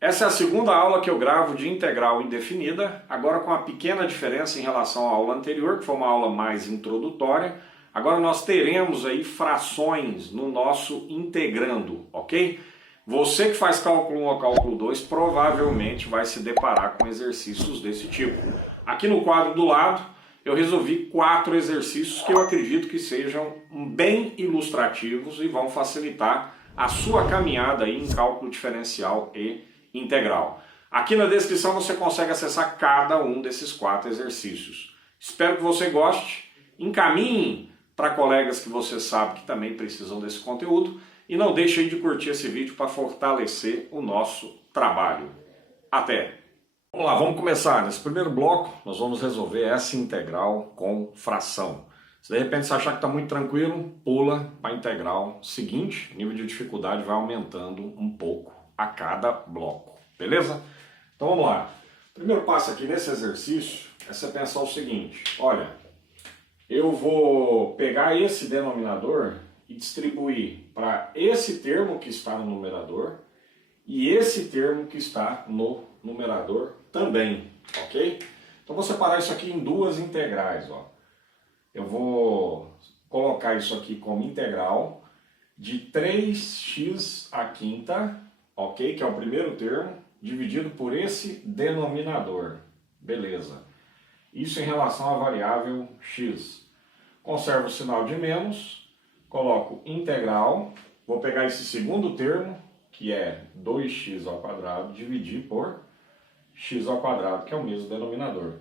Essa é a segunda aula que eu gravo de integral indefinida, agora com uma pequena diferença em relação à aula anterior, que foi uma aula mais introdutória. Agora nós teremos aí frações no nosso integrando, ok? Você que faz cálculo 1 ou cálculo 2 provavelmente vai se deparar com exercícios desse tipo. Aqui no quadro do lado eu resolvi 4 exercícios que eu acredito que sejam bem ilustrativos e vão facilitar a sua caminhada aí em cálculo diferencial e integral. Aqui na descrição você consegue acessar cada um desses 4 exercícios. Espero que você goste, encaminhe para colegas que você sabe que também precisam desse conteúdo e não deixe aí de curtir esse vídeo para fortalecer o nosso trabalho. Até! Vamos lá, vamos começar. Nesse primeiro bloco nós vamos resolver essa integral com fração. Se de repente você achar que está muito tranquilo, pula para a integral seguinte, o nível de dificuldade vai aumentando um pouco a cada bloco, beleza? Então vamos lá. O primeiro passo aqui nesse exercício é você pensar o seguinte, olha, eu vou pegar esse denominador e distribuir para esse termo que está no numerador e esse termo que está no numerador também, ok? Então vou separar isso aqui em duas integrais, ó. Eu vou colocar isso aqui como integral de 3x à quinta, ok? Que é o primeiro termo, dividido por esse denominador. Beleza. Isso em relação à variável x. Conservo o sinal de menos, coloco integral, vou pegar esse segundo termo, que é 2x ao quadrado, dividir por x ao quadrado, que é o mesmo denominador.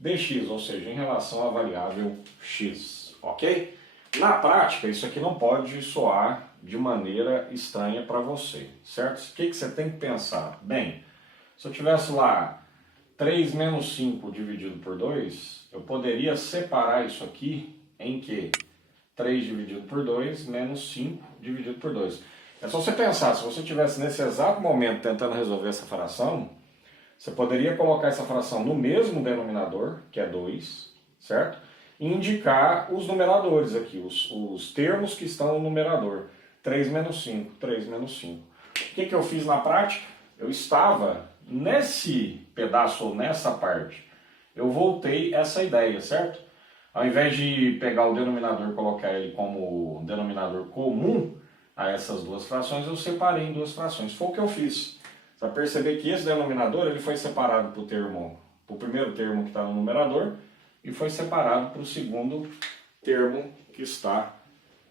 dx, ou seja, em relação à variável x, ok? Na prática, isso aqui não pode soar de maneira estranha para você, certo? O que você tem que pensar? Bem, se eu tivesse lá 3 menos 5 dividido por 2, eu poderia separar isso aqui em que 3 dividido por 2 menos 5 dividido por 2. É só você pensar, se você estivesse nesse exato momento tentando resolver essa fração, você poderia colocar essa fração no mesmo denominador, que é 2, certo? E indicar os numeradores aqui, os termos que estão no numerador. 3 menos 5, 3 menos 5. O que eu fiz na prática? Eu estava nesse pedaço ou nessa parte. Eu voltei essa ideia, certo? Ao invés de pegar o denominador e colocar ele como denominador comum a essas duas frações, eu separei em duas frações. Foi o que eu fiz. Você vai perceber que esse denominador ele foi separado para o primeiro termo que está no numerador e foi separado para o segundo termo que está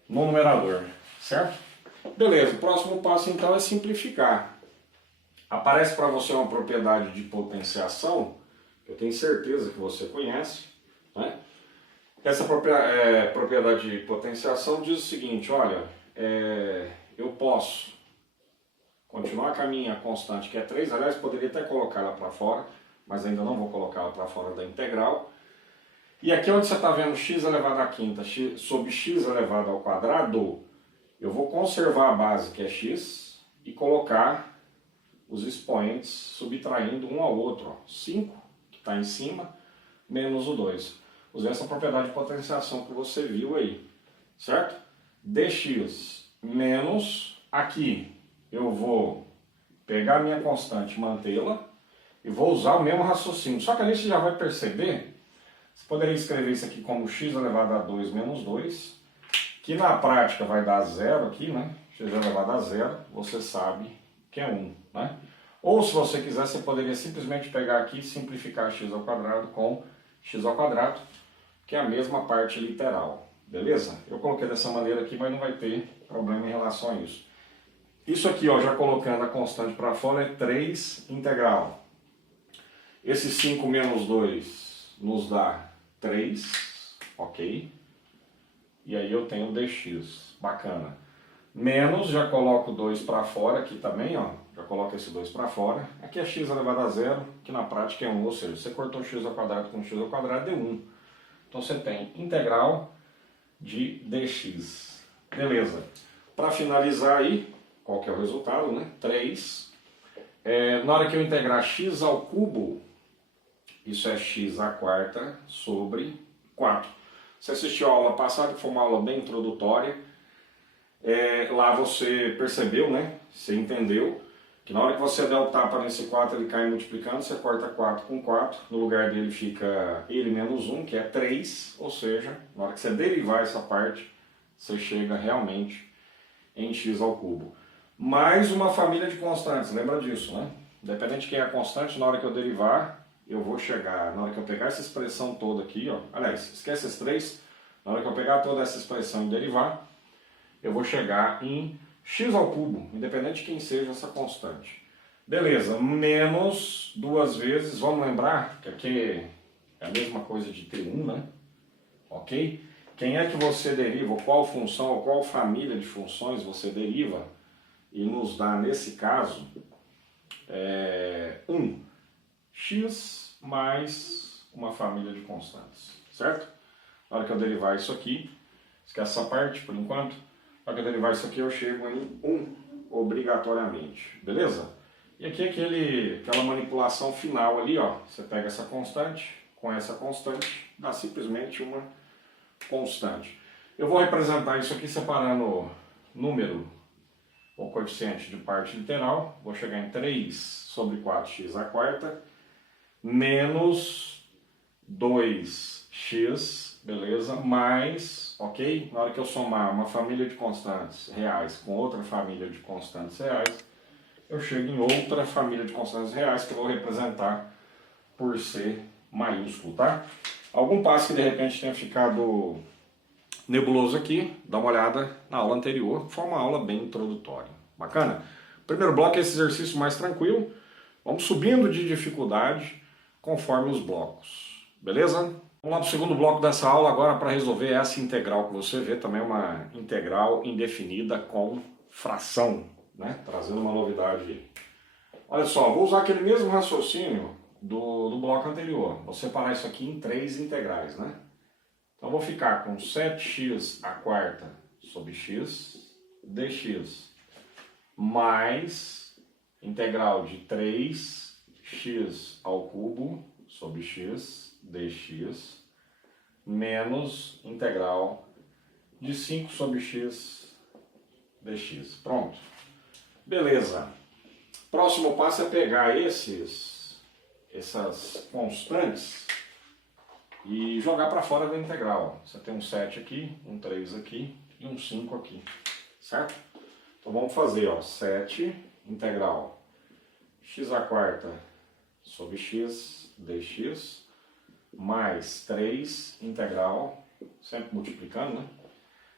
no numerador, certo? Beleza, o próximo passo então é simplificar. Aparece para você uma propriedade de potenciação, eu tenho certeza que você conhece, né? Essa propriedade de potenciação diz o seguinte, olha, eu posso continuar com a minha constante, que é 3, aliás, poderia até colocar ela para fora, mas ainda não vou colocar ela para fora da integral. E aqui onde você está vendo x elevado à quinta sobre x elevado ao quadrado, eu vou conservar a base, que é x, e colocar os expoentes subtraindo um ao outro. Ó. 5, que está em cima, menos o 2. Usei essa propriedade de potenciação que você viu aí, certo? dx menos aqui. Eu vou pegar a minha constante, mantê-la, e vou usar o mesmo raciocínio. Só que ali você já vai perceber, você poderia escrever isso aqui como x elevado a 2 menos 2, que na prática vai dar zero aqui, né? X elevado a zero, você sabe que é 1, né? Ou se você quiser, você poderia simplesmente pegar aqui e simplificar x ao quadrado com x ao quadrado, que é a mesma parte literal, beleza? Eu coloquei dessa maneira aqui, mas não vai ter problema em relação a isso. Isso aqui, ó, já colocando a constante para fora, é 3 integral. Esse 5 menos 2 nos dá 3, ok? E aí eu tenho dx, bacana. Menos, já coloco 2 para fora aqui também, ó. Já coloco esse 2 para fora. Aqui é x elevado a zero, que na prática é 1, ou seja, você cortou x ao quadrado com x ao quadrado, deu 1. Então você tem integral de dx. Beleza. Para finalizar aí, qual que é o resultado, né? 3. Na hora que eu integrar x ao cubo, isso é x à quarta sobre 4. Você assistiu a aula passada, que foi uma aula bem introdutória. Lá você percebeu, né? Você entendeu Que na hora que você der o tapa nesse 4, ele cai multiplicando, você corta 4 com 4, no lugar dele fica ele menos 1, que é 3, ou seja, na hora que você derivar essa parte, você chega realmente em x ao cubo. Mais uma família de constantes, lembra disso, né? Independente de quem é a constante, na hora que eu derivar, eu vou chegar, na hora que eu pegar essa expressão toda aqui, ó, aliás, esquece esses 3, na hora que eu pegar toda essa expressão e derivar, eu vou chegar em x ao cubo, independente de quem seja essa constante. Beleza, menos 2 vezes, vamos lembrar que aqui é a mesma coisa de T1, né? Ok? Quem é que você deriva, ou qual função, ou qual família de funções você deriva, e nos dá, nesse caso, 1. X mais uma família de constantes, certo? Na hora que eu derivar isso aqui, esquece essa parte por enquanto, na hora que eu derivar isso aqui eu chego em 1 obrigatoriamente, beleza? E aqui aquela manipulação final ali, ó, você pega essa constante com essa constante, dá simplesmente uma constante. Eu vou representar isso aqui separando número ou coeficiente de parte literal, vou chegar em 3 sobre 4x à quarta, menos 2x, beleza, mais, ok? Na hora que eu somar uma família de constantes reais com outra família de constantes reais, eu chego em outra família de constantes reais que eu vou representar por C maiúsculo, tá? Algum passo que de repente tenha ficado nebuloso aqui, dá uma olhada na aula anterior, foi uma aula bem introdutória. Bacana? Primeiro bloco é esse exercício mais tranquilo, vamos subindo de dificuldade conforme os blocos, beleza? Vamos lá para o segundo bloco dessa aula agora para resolver essa integral que você vê, também uma integral indefinida com fração, né? Trazendo uma novidade. Olha só, vou usar aquele mesmo raciocínio do bloco anterior, vou separar isso aqui em 3 integrais, né? Então vou ficar com 7x à quarta sobre x dx mais integral de 3x ao cubo sobre x dx menos integral de 5 sobre x dx. Pronto. Beleza. Próximo passo é pegar essas constantes e jogar para fora da integral. Você tem um 7 aqui, um 3 aqui e um 5 aqui, certo? Então vamos fazer, ó, 7 integral x à quarta sobre x dx mais 3 integral, sempre multiplicando, né?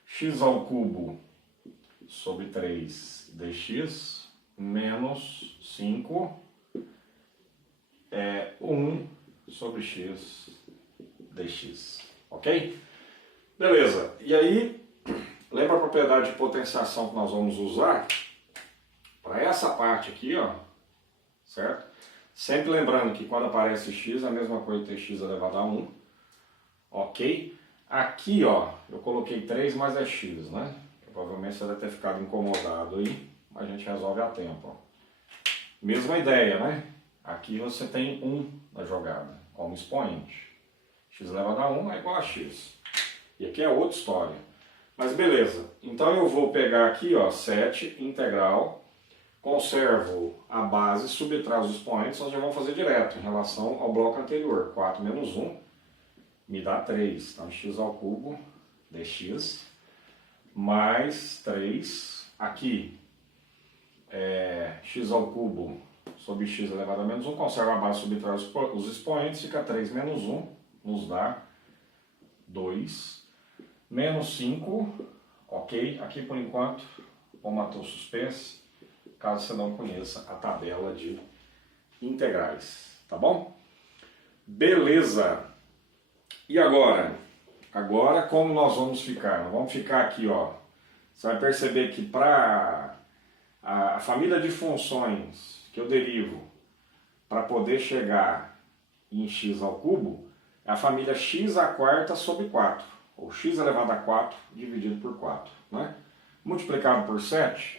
X ao cubo sobre 3 dx menos 5 é 1 sobre x dx, ok? Beleza, e aí, lembra a propriedade de potenciação que nós vamos usar para essa parte aqui, ó, certo? Sempre lembrando que quando aparece x, é a mesma coisa que ter x elevado a 1, ok? Aqui, ó, eu coloquei 3, mas é x, né? Provavelmente você deve ter ficado incomodado aí, mas a gente resolve a tempo, ó. Mesma ideia, né? Aqui você tem 1 na jogada, como expoente. X elevado a 1 é igual a x. E aqui é outra história. Mas beleza, então eu vou pegar aqui, ó, 7 integral, conservo a base, subtraio os expoentes, nós já vamos fazer direto em relação ao bloco anterior. 4 menos 1 me dá 3. Então x ao cubo dx mais 3. Aqui x ao cubo sobre x elevado a menos 1, conserva a base, subtrai os expoentes, fica 3 menos 1, nos dá 2, menos 5, ok? Aqui por enquanto, vou matar o suspense, caso você não conheça a tabela de integrais, tá bom? Beleza! E agora? Agora como nós vamos ficar? Nós vamos ficar aqui, ó, você vai perceber que para a família de funções que eu derivo para poder chegar em x ao cubo, é a família x à quarta sobre 4, ou x elevado a 4 dividido por 4, né? Multiplicado por 7,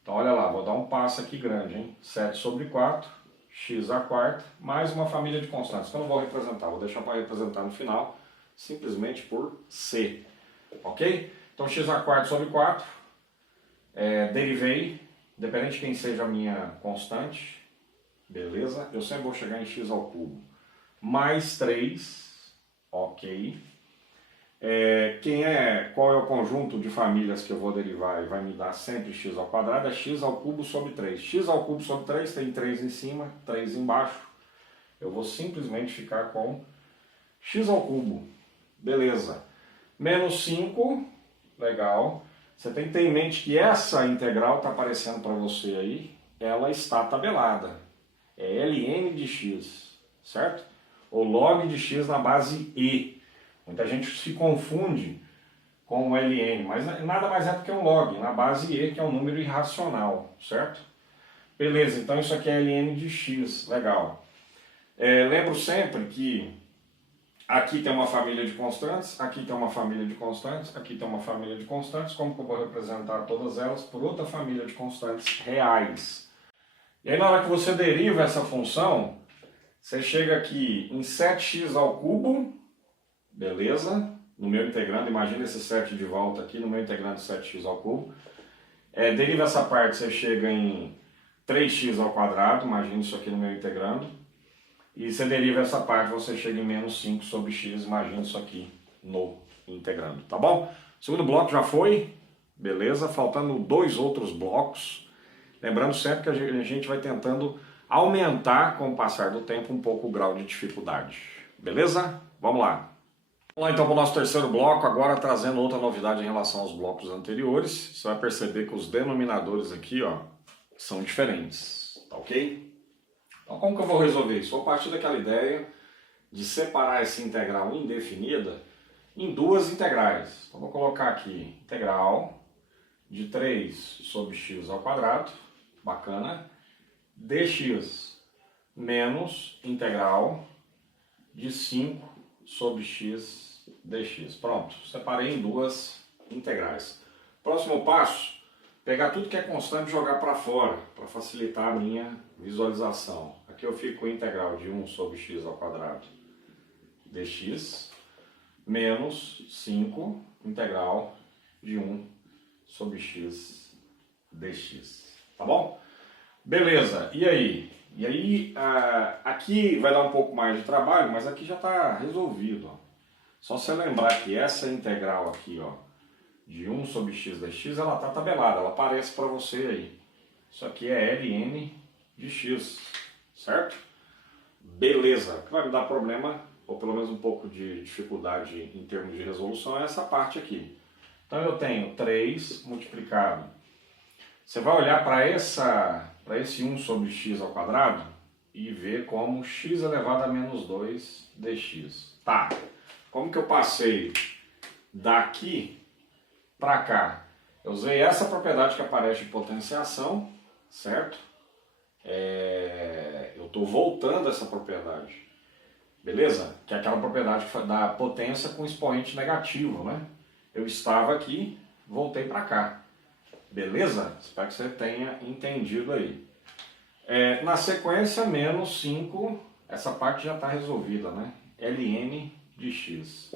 então olha lá, vou dar um passo aqui grande, hein? 7 sobre 4, x à quarta, mais uma família de constantes, que eu não vou representar, vou deixar para representar no final, simplesmente por c, ok? Então x à quarta sobre 4, derivei, independente de quem seja a minha constante, beleza? Eu sempre vou chegar em x ao cubo mais 3, ok. Qual é o conjunto de famílias que eu vou derivar e vai me dar sempre x ao quadrado? É x ao cubo sobre 3. X ao cubo sobre 3 tem 3 em cima, 3 embaixo. Eu vou simplesmente ficar com x ao cubo. Beleza. Menos 5, legal. Você tem que ter em mente que essa integral está aparecendo para você aí, ela está tabelada. É ln de x, certo? Ou log de x na base e. Muita gente se confunde com o ln, mas nada mais é do que um log, na base e, que é um número irracional, certo? Beleza, então isso aqui é ln de x, legal. Lembro sempre que aqui tem uma família de constantes, aqui tem uma família de constantes, aqui tem uma família de constantes, como que eu vou representar todas elas por outra família de constantes reais. E aí na hora que você deriva essa função, você chega aqui em 7x ao cubo, beleza? No meu integrando, imagina esse 7 de volta aqui, no meu integrando 7x ao cubo. Deriva essa parte, você chega em 3x ao quadrado, imagina isso aqui no meu integrando. E você deriva essa parte, você chega em menos 5 sobre x, imagina isso aqui no integrando, tá bom? O segundo bloco já foi, beleza? Faltando 2 outros blocos. Lembrando sempre que a gente vai tentando aumentar, com o passar do tempo, um pouco o grau de dificuldade. Beleza? Vamos lá. Vamos lá então para o nosso terceiro bloco, agora trazendo outra novidade em relação aos blocos anteriores. Você vai perceber que os denominadores aqui, ó, são diferentes, tá ok? Então como que eu vou resolver isso? Vou partir daquela ideia de separar essa integral indefinida em duas integrais. Então vou colocar aqui integral de 3 sobre x ao quadrado, bacana, dx menos integral de 5 sobre x dx. Pronto, separei em duas integrais. Próximo passo, pegar tudo que é constante e jogar para fora, para facilitar a minha visualização. Aqui eu fico com a integral de 1 sobre x ao quadrado dx menos 5 integral de 1 sobre x dx. Tá bom? Beleza, e aí? E aí, aqui vai dar um pouco mais de trabalho, mas aqui já está resolvido. Ó. Só você lembrar que essa integral aqui, ó, de 1 sobre x dx, ela está tabelada, ela aparece para você aí. Isso aqui é ln de x, certo? Beleza, o que vai me dar problema, ou pelo menos um pouco de dificuldade em termos de resolução, é essa parte aqui. Então eu tenho 3 multiplicado. Você vai olhar para esse 1 sobre x ao quadrado e ver como x elevado a menos 2 dx. Tá, como que eu passei daqui para cá? Eu usei essa propriedade que aparece de potenciação, certo? Eu estou voltando essa propriedade, beleza? Que é aquela propriedade da potência com expoente negativo, né? Eu estava aqui, voltei para cá. Beleza? Espero que você tenha entendido aí. Na sequência, menos 5, essa parte já está resolvida, né? ln de x.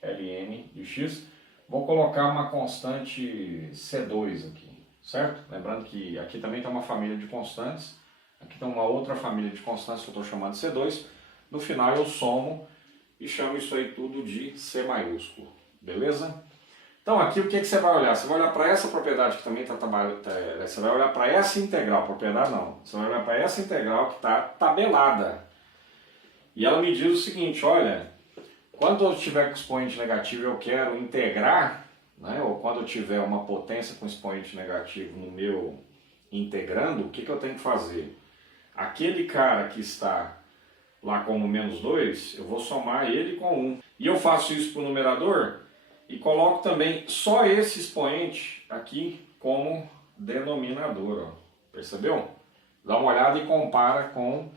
ln de x. Vou colocar uma constante C2 aqui, certo? Lembrando que aqui também tem uma família de constantes. Aqui tem uma outra família de constantes que eu estou chamando de C2. No final eu somo e chamo isso aí tudo de C maiúsculo. Beleza? Então aqui o que você vai olhar? Você vai olhar para essa propriedade que também está você vai olhar para essa integral, propriedade não, você vai olhar para essa integral que está tabelada. E ela me diz o seguinte, olha, quando eu tiver com expoente negativo eu quero integrar, né, ou quando eu tiver uma potência com expoente negativo no meu integrando, o que eu tenho que fazer? Aquele cara que está lá como menos 2, eu vou somar ele com 1. E eu faço isso para o numerador e coloco também só esse expoente aqui como denominador. Ó. Percebeu? Dá uma olhada e compara com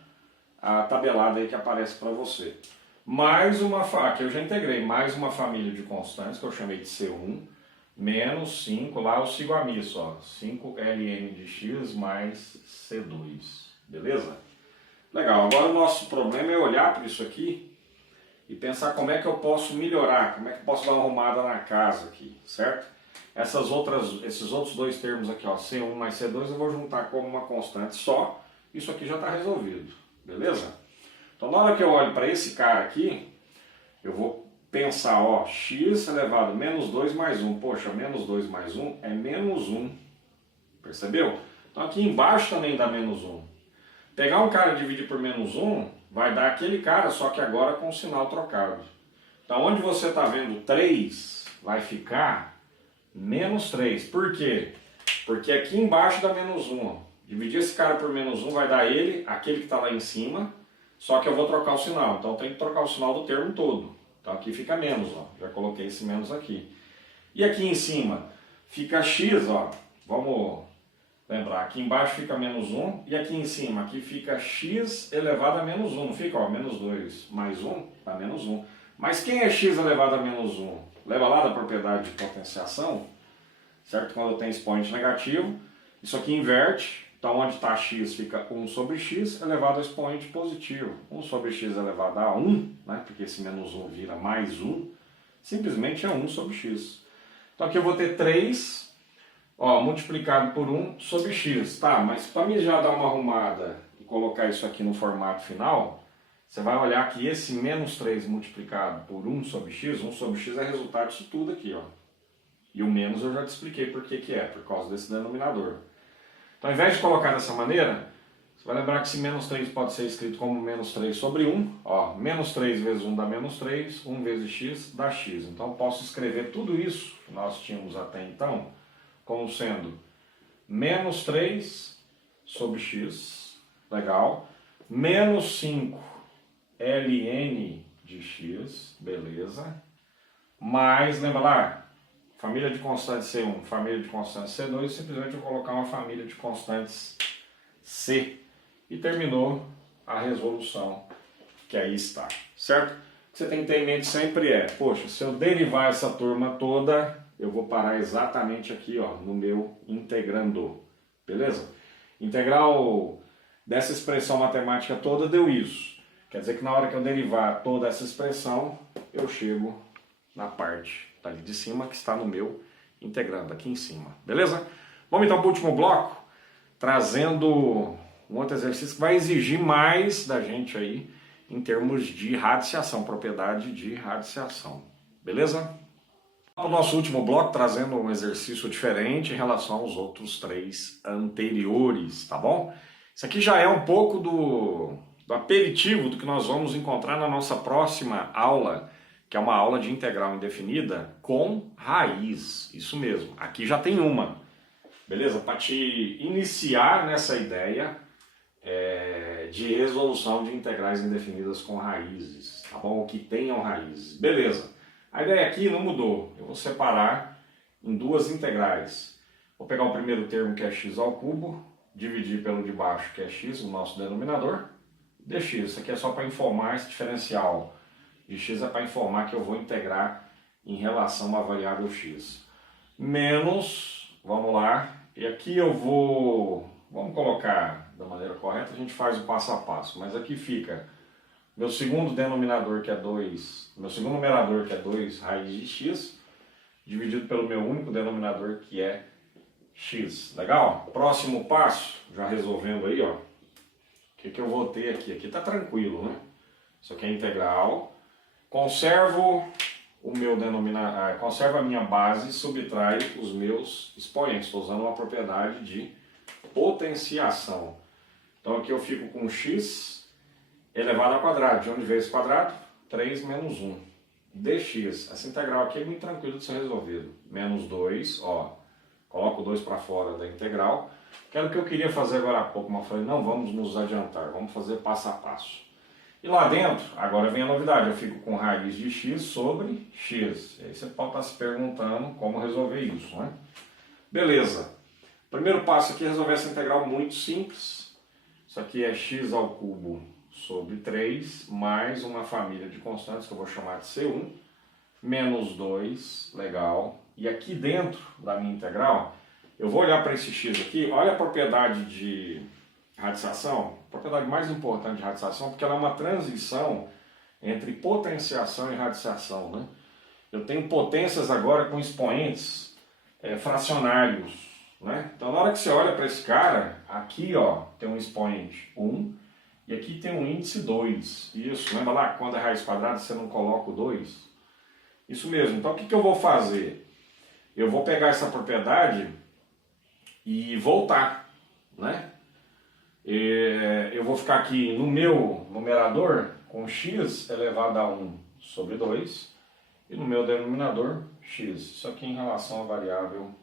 a tabelada aí que aparece para você. Mais uma, aqui eu já integrei, mais uma família de constantes que eu chamei de C1, menos 5, lá eu sigo a missa, ó, 5 ln de x mais C2. Beleza? Legal, agora o nosso problema é olhar para isso aqui e pensar como é que eu posso melhorar, como é que eu posso dar uma arrumada na casa aqui, certo? esses outros dois termos aqui, ó, C1 mais C2, eu vou juntar como uma constante só. Isso aqui já está resolvido, beleza? Então na hora que eu olho para esse cara aqui, eu vou pensar, ó, x elevado a menos 2 mais 1. Poxa, menos 2 mais 1 é menos 1. Percebeu? Então aqui embaixo também dá menos 1. Pegar um cara e dividir por menos 1, vai dar aquele cara, só que agora com o sinal trocado. Então onde você está vendo 3, vai ficar menos 3. Por quê? Porque aqui embaixo dá menos 1. Ó. Dividir esse cara por menos 1 vai dar ele, aquele que está lá em cima, só que eu vou trocar o sinal. Então tem que trocar o sinal do termo todo. Então aqui fica menos, ó. Já coloquei esse menos aqui. E aqui em cima fica x, ó. Vamos lembrar, aqui embaixo fica menos 1 e aqui em cima, aqui fica x elevado a menos 1. Não fica, ó, menos 2 mais 1 dá menos 1. Mas quem é x elevado a menos 1? Leva lá da propriedade de potenciação, certo? Quando eu tenho expoente negativo, isso aqui inverte. Então onde está x fica 1 sobre x elevado a expoente positivo. 1 sobre x elevado a 1, né? Porque esse menos 1 vira mais 1, simplesmente é 1 sobre x. Então aqui eu vou ter 3, ó, multiplicado por 1 sobre x. Tá, mas para mim já dar uma arrumada e colocar isso aqui no formato final, você vai olhar que esse menos 3 multiplicado por 1 sobre x é resultado disso tudo aqui, ó. E o menos eu já te expliquei por que é, por causa desse denominador. Então, ao invés de colocar dessa maneira, você vai lembrar que esse menos 3 pode ser escrito como menos 3 sobre 1. Ó, menos 3 vezes 1 dá menos 3, 1 vezes x dá x. Então, eu posso escrever tudo isso que nós tínhamos até então como sendo menos 3 sobre x, legal, menos 5 ln de x, beleza, mais, lembra lá, família de constantes C1, família de constantes C2, simplesmente eu vou colocar uma família de constantes C. E terminou a resolução, que aí está, certo? O que você tem que ter em mente sempre é, poxa, se eu derivar essa turma toda, eu vou parar exatamente aqui, ó, no meu integrando, beleza? Integral dessa expressão matemática toda deu isso. Quer dizer que na hora que eu derivar toda essa expressão, eu chego na parte dali de cima que está no meu integrando, aqui em cima, beleza? Vamos então para o último bloco, trazendo um outro exercício que vai exigir mais da gente aí em termos de radiciação, propriedade de radiciação, beleza? O nosso último bloco trazendo um exercício diferente em relação aos outros 3 anteriores, tá bom? Isso aqui já é um pouco do aperitivo do que nós vamos encontrar na nossa próxima aula, que é uma aula de integral indefinida com raiz, isso mesmo. Aqui já tem uma, beleza? Para te iniciar nessa ideia de resolução de integrais indefinidas com raízes, tá bom? Que tenham raízes, beleza. A ideia aqui não mudou, eu vou separar em 2 integrais. Vou pegar o primeiro termo que é x ao cubo, dividir pelo de baixo que é x, o nosso denominador, dx. Isso aqui é só para informar esse diferencial de x, é para informar que eu vou integrar em relação à variável x. Menos, vamos lá, e aqui eu vamos colocar da maneira correta, a gente faz o passo a passo, mas aqui fica meu segundo denominador que é 2, meu segundo numerador que é 2 raiz de x, dividido pelo meu único denominador que é x. Legal? Próximo passo, já resolvendo aí, ó, o que eu vou ter aqui? Aqui tá tranquilo, né? Isso aqui é integral. Conservo o meu denominador, conservo a minha base e subtrai os meus expoentes. Estou usando uma propriedade de potenciação. Então aqui eu fico com x elevado ao quadrado. De onde veio esse quadrado? 3 menos 1 dx. Essa integral aqui é muito tranquilo de ser resolvido. Menos 2, ó, coloco o 2 para fora da integral. Que era o que eu queria fazer agora há pouco, mas eu falei, não, vamos nos adiantar, vamos fazer passo a passo. E lá dentro, agora vem a novidade, eu fico com raiz de x sobre x. E aí você pode estar se perguntando como resolver isso, né? Beleza. Primeiro passo aqui é resolver essa integral muito simples. Isso aqui é x ao cubo sobre 3, mais uma família de constantes que eu vou chamar de C1, menos 2, legal. E aqui dentro da minha integral, eu vou olhar para esse x aqui, olha a propriedade de radiciação, a propriedade mais importante de radiciação, porque ela é uma transição entre potenciação e radiciação, né? Eu tenho potências agora com expoentes fracionários, né? Então na hora que você olha para esse cara, aqui ó, tem um expoente 1 e aqui tem um índice 2. Isso, lembra lá quando é raiz quadrada você não coloca o 2? Isso mesmo, então o que eu vou fazer? Eu vou pegar essa propriedade e voltar, né? Eu vou ficar aqui no meu numerador com x elevado a 1 sobre 2 e no meu denominador x. Isso aqui em relação à variável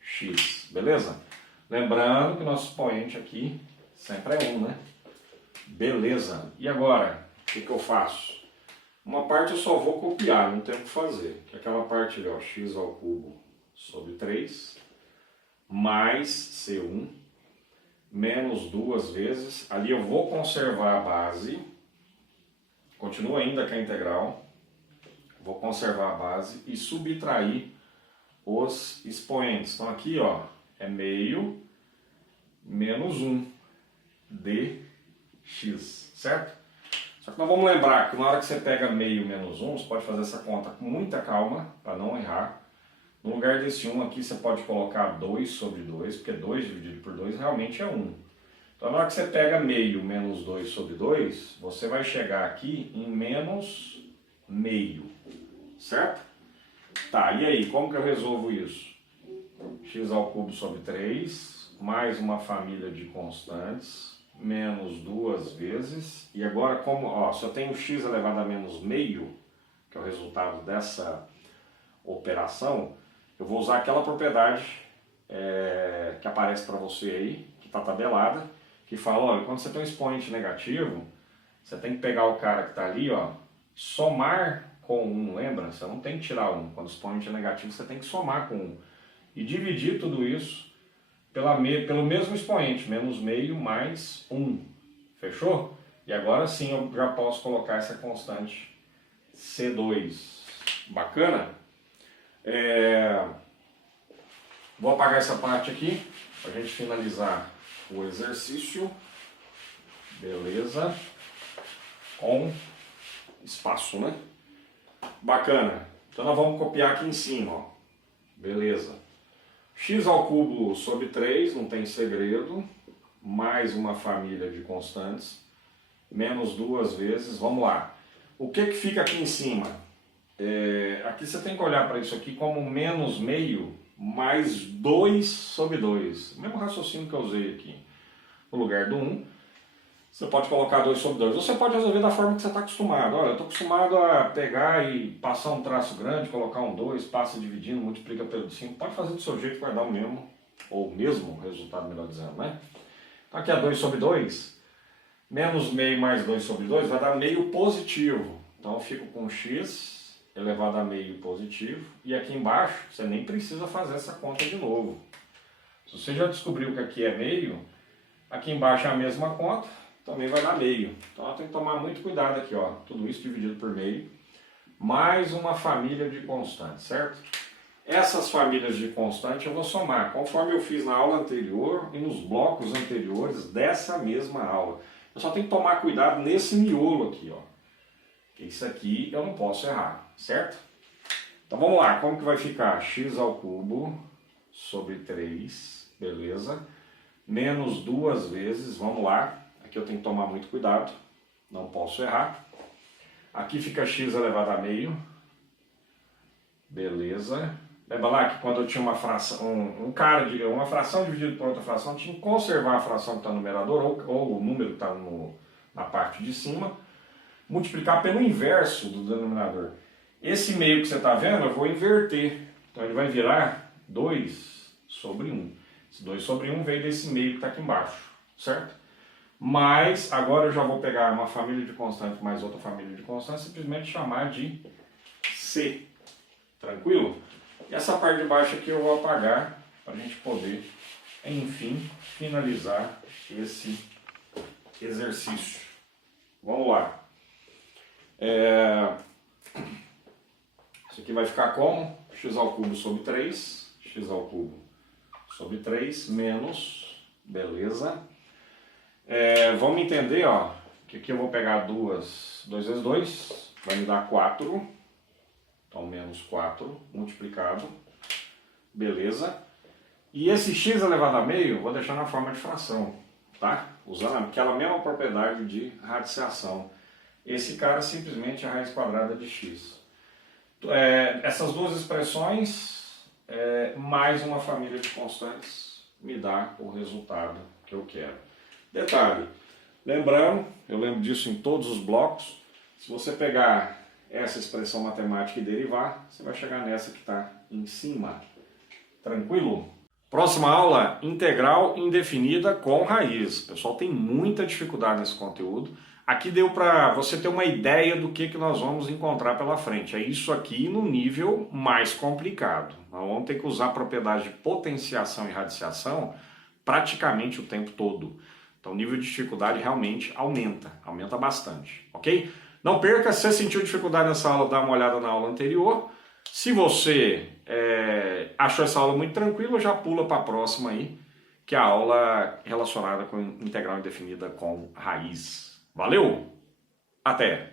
x, beleza? Lembrando que nosso expoente aqui sempre é 1, né? Beleza. E agora, o que eu faço? Uma parte eu só vou copiar, não tem o que fazer. Que é aquela parte ali, ó, x ao cubo sobre 3 mais c1 menos 2 vezes. Ali eu vou conservar a base. Continua ainda com a integral. Vou conservar a base e subtrair os expoentes. Então aqui ó, é meio menos 1 dx, certo? Só que nós vamos lembrar que na hora que você pega meio menos 1, você pode fazer essa conta com muita calma, para não errar. No lugar desse 1 aqui você pode colocar 2 sobre 2, porque 2 dividido por 2 realmente é 1. Então na hora que você pega meio menos 2 sobre 2, você vai chegar aqui em menos meio, certo? Tá, e aí, como que eu resolvo isso? X ao cubo sobre 3, mais uma família de constantes, menos 2 vezes, e agora como, ó, se eu tenho x elevado a menos meio, que é o resultado dessa operação, eu vou usar aquela propriedade que aparece para você aí, que está tabelada, que fala, olha, quando você tem um expoente negativo, você tem que pegar o cara que está ali, ó, somar com 1, lembra? Você não tem que tirar 1, quando o expoente é negativo você tem que somar com 1, e dividir tudo isso pelo mesmo expoente, menos meio mais 1. Fechou? E agora sim eu já posso colocar essa constante C2. Bacana? Vou apagar essa parte aqui para a gente finalizar o exercício. Beleza? Com espaço, né? Bacana. Então nós vamos copiar aqui em cima, ó. Beleza. X ao cubo sobre 3, não tem segredo, mais uma família de constantes, menos 2 vezes, vamos lá. O que fica aqui em cima? Aqui você tem que olhar para isso aqui como menos meio mais 2 sobre 2. O mesmo raciocínio que eu usei aqui. No lugar do 1, você pode colocar 2 sobre 2. Você pode resolver da forma que você está acostumado. Olha, eu estou acostumado a pegar e passar um traço grande, colocar um 2, passa dividindo, multiplica pelo 5. Pode fazer do seu jeito que vai dar o mesmo, ou o mesmo resultado, melhor dizendo, né? Então aqui é 2 sobre 2, menos meio mais 2 sobre 2 vai dar meio positivo. Então eu fico com x elevado a meio positivo. E aqui embaixo, você nem precisa fazer essa conta de novo. Se você já descobriu que aqui é meio, aqui embaixo é a mesma conta. Também vai dar meio. Então tem que tomar muito cuidado aqui, ó. Tudo isso dividido por meio. Mais uma família de constantes, certo? Essas famílias de constante eu vou somar, conforme eu fiz na aula anterior e nos blocos anteriores dessa mesma aula. Eu só tenho que tomar cuidado nesse miolo aqui, ó. Isso aqui eu não posso errar, certo? Então vamos lá, como que vai ficar? X ao cubo sobre 3, beleza? Menos 2 vezes, vamos lá. Aqui eu tenho que tomar muito cuidado, não posso errar. Aqui fica x elevado a meio. Beleza. Lembra lá que quando eu tinha uma fração, uma fração dividida por outra fração, eu tinha que conservar a fração que está no numerador, ou o número que está na parte de cima, multiplicar pelo inverso do denominador. Esse meio que você está vendo, eu vou inverter. Então ele vai virar 2 sobre 1. Esse 2 sobre 1 veio desse meio que está aqui embaixo, certo? Mas agora eu já vou pegar uma família de constantes mais outra família de constantes e simplesmente chamar de C. Tranquilo? E essa parte de baixo aqui eu vou apagar para a gente poder, enfim, finalizar esse exercício. Vamos lá. Isso aqui vai ficar como? X ao cubo sobre 3. X ao cubo sobre 3 menos, beleza. Vamos entender, ó, que aqui eu vou pegar 2 vezes 2, vai me dar 4, então menos 4 multiplicado, beleza? E esse x elevado a meio, vou deixar na forma de fração, tá? Usando aquela mesma propriedade de radiciação. Esse cara simplesmente é a raiz quadrada de x. Essas duas expressões, mais uma família de constantes, me dá o resultado que eu quero. Detalhe, lembrando, eu lembro disso em todos os blocos, se você pegar essa expressão matemática e derivar, você vai chegar nessa que está em cima. Tranquilo? Próxima aula, integral indefinida com raiz. O pessoal tem muita dificuldade nesse conteúdo. Aqui deu para você ter uma ideia do que nós vamos encontrar pela frente. É isso aqui no nível mais complicado. Nós vamos ter que usar a propriedade de potenciação e radiciação praticamente o tempo todo. Então o nível de dificuldade realmente aumenta bastante, ok? Não perca, se você sentiu dificuldade nessa aula, dá uma olhada na aula anterior. Se você achou essa aula muito tranquila, já pula para a próxima aí, que é a aula relacionada com integral indefinida com raiz. Valeu? Até!